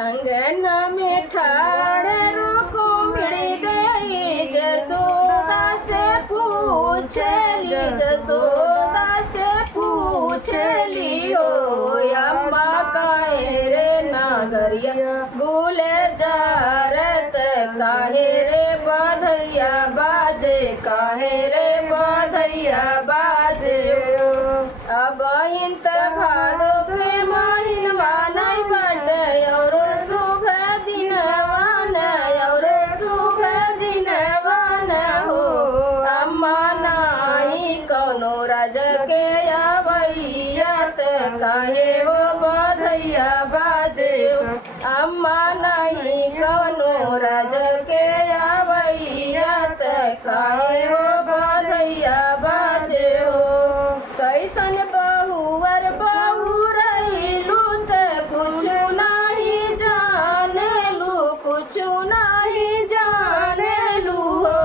अंगना में ठाड़ रुको मिड़ी दे जसोदा से पूछली जसोदा से पूछली हो अम्मा काहे रे नागरिया गुले जारत काहे रे बधैया बाजे काहे रे बधैया बाजे अब हिंत भादो के महिन मानई बाटे और शुभ दिन मान और शुभ दिन मान हो अम्मा नाही कौनो राज के अवैयत काहे हो बधैया बाजे अम्मा नहीं कौनो राज के अवैयत काहे हो बधैया बाजे हो कैसन बहुवर बहुरैलू त कुछु नाही जानेलू कुछु नाही जानेलू हो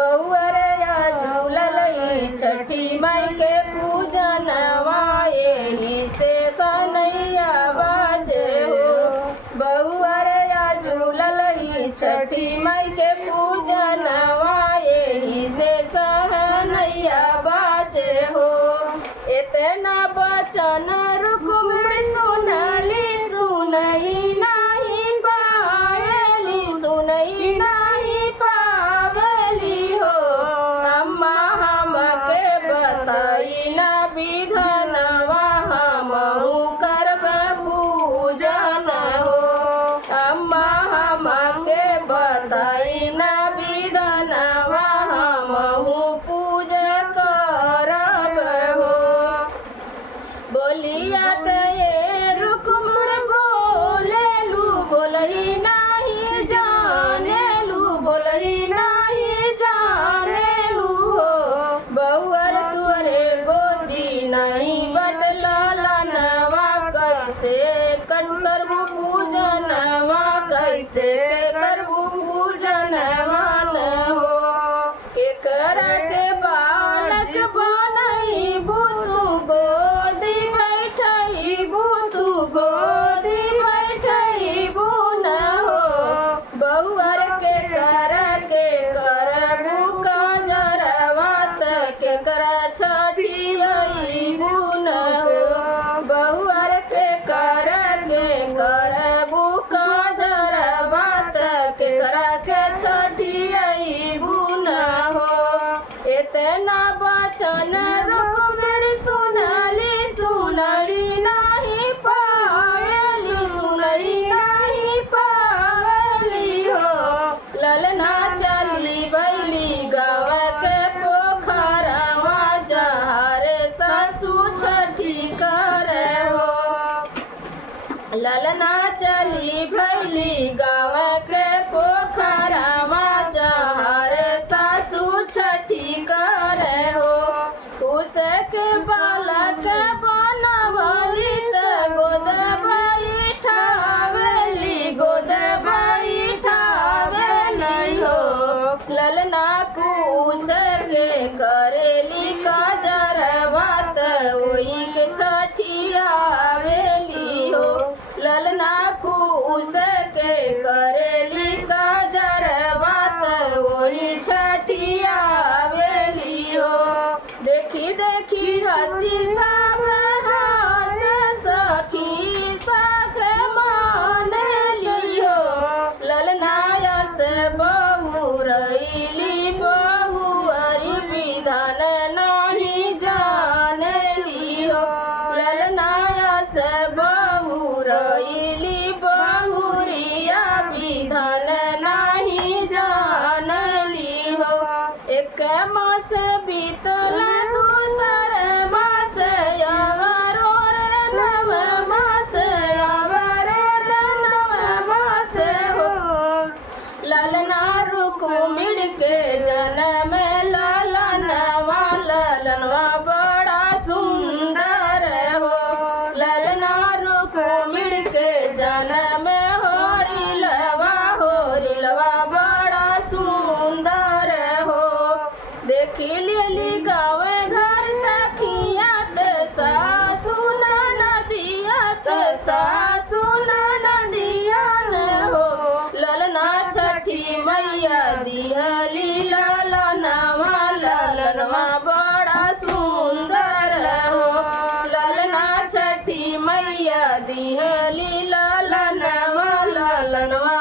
बहुवर या झूललई छठी माई के पूजनवा एही से सनैया बाजे हो बहुवर या झूललई छठी माई के पूजनवा एही से सहनैया बाजे हो इतना बचन रुक्मिणी सुनली सुनई नहीं पावेली सुनई नहीं पावेली हो अम्मा हमके बताई ना विधनवा हमहू करब पूजन हो अम्मा हमके बताई ना विधनवा हमहू पूजा करब हो बोलिया ते रुक्मिणी बोलेलू बोलही नाही जानेलू बोलही नाही जानेलू हो बहुअर तुअरे गोदी नहीं बटलनवा कैसे कट करबू पूजनवा कैसे करबू पूजनवा हो के कर के बालक बनई बुतु गोदी बैठई बुतु गोदी बैठई बुन हो बहुअर के करबू काजरवा के कर छठियई बुन हो बहुअर के करबू काजरवा के कर छठियई बुन हो इतना बचन रुक्मिणी सुनली सुनई नहीं पावेली सुनई नहीं पावेली हो ललना चली बैली गाँव के पोखरवा जहरे सासू छठी करे हो ललना चली भैली गाँव के पोखरवा जहरे सासू छठी करे हो उसके बालक बनवली त गोद बैठावेली गोद बैठावेली हो ललना कुस के करेली काजरवा त ओही के छठियावेली हो ललना कुस के करेली काजरवा त ओही छठियावेली हो देखी देखी हसी सब हंस सखी सख मान लियो ललनाया से बहुरैली बहुअरी विधान नहीं जान लियो ललनाया से बहुरैली बहुरिया विधान नहीं जान लियो एक मास बीतल दूसर मास अवरो रे नव मास अवरो रे नव मास हो ललना रुक्मिणी के जन्म ललनवा ललनवा बड़ा सुंदर हो ललना रुक्मिणी के जन्म होरिलवा बड़ा सुंदर हो देखी लेली गाँव घर सखिया सासु नदिया सासु नदिया मैया दिहली ललनवा ललनवा बड़ा सुंदर हो ललना छठी मैया दिहली ललनवा ललनवा